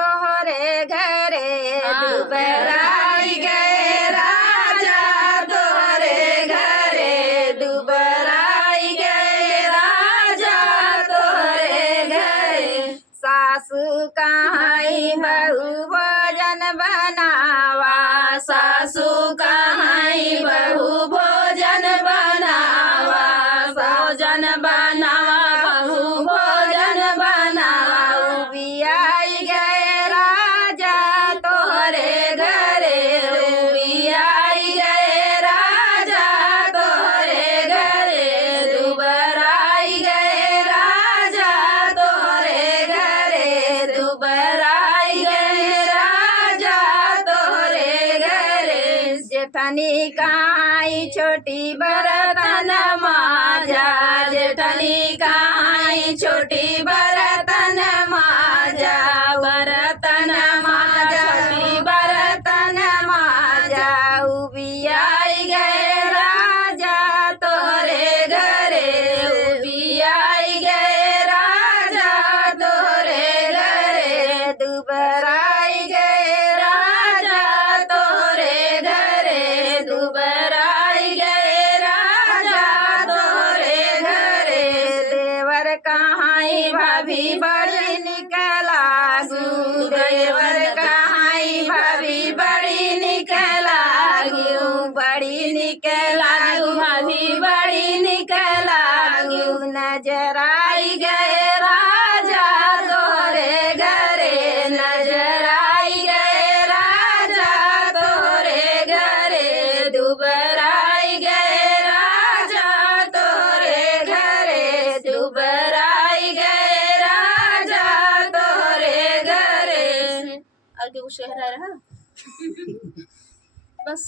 तोहरे घरे दुबराई गए राजा तोहरे घरे दुबराई गए राजा तोहरे घरे सासू कहाई बहू भोजन बनावा सासू कहाई बहू भोजन बनावा भोजन बनावा बहू भोजन बनावा उबियाई गए राजा तोहरे घरे उबियाई गए राजा तोहरे घरे दुबराई गए राजा तोहरे घरे दुबराई गए राजा तोहरे घरे जेठनी कहाई छोटी बरतन माजा जेठनी कहाई छोटी बरतन माजा बरतन माजा छोटी बरतन माजा उबियाई गए राजा तोहरे घरे उबियाई गए राजा तोहरे घरे दुबराई गए राजा तोहरे घरे दुबराई गए राजा तोहरे घरे देवर कहाई भाभी बड़ी निकला देवर कहाई भाभी बड़ी निकला बड़ी निकला भाभी बड़ी निकला नजर आई गए राजा तोहरे घरे नजर आई गए राजा तोहरे घरे दुबराई गए राजा तोहरे घरे दुबराई गए राजा तोहरे घरे आगे वो शहर आ रहा बस